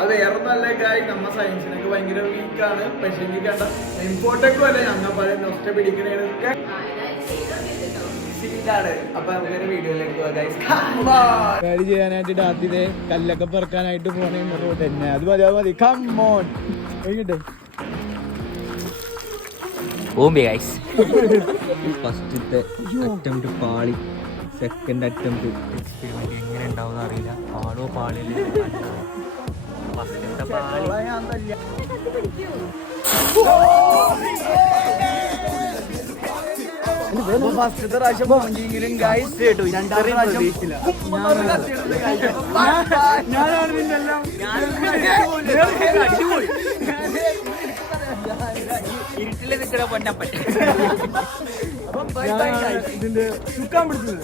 അത് വേറെ നല്ല കാര്യം. നമ്മ സയൻസിനൊക്കെ ഭയങ്കര വീക്കാണ്. പക്ഷെ കണ്ട ഇമ്പോർട്ടൊക്കെ അല്ലേ ഞങ്ങൾ പറയും നൊസ്റ്റ പിടിക്കണേന്നൊക്കെ. അപ്പൊ നമുക്കൊരു വീഡിയോയിലേക്ക് കാര്യം ചെയ്യാനായിട്ട് ആദ്യത്തെ കല്ലൊക്കെ പെറുക്കാനായിട്ട് പോണേ തന്നെ. അത് മതി അത് മതി. കമ്മോൺ കഴിഞ്ഞിട്ട് ഫസ്റ്റത്തെ അറ്റംപ്റ്റ് പാളി. സെക്കൻഡ് അറ്റംപ്റ്റ് എക്സ്പെരിമെന്റ് എങ്ങനെ ഉണ്ടാവും അറിയില്ല. പാളോ പാളിയില്ല. ഫസ്റ്റത്തെ പാളി ഫസ്റ്റത്തെ പ്രാവശ്യം പോയെങ്കിലും ഗൈസ് കേട്ടു. രണ്ടാമത്തെ പ്രാവശ്യം ഞാനാണ് നിന്നെല്ലാം ഇരുട്ടില് നിൽക്കണ പൊന്നപ്പൻ. ഇതിന്റെ ചുക്കാൻ പിടിച്ചത്.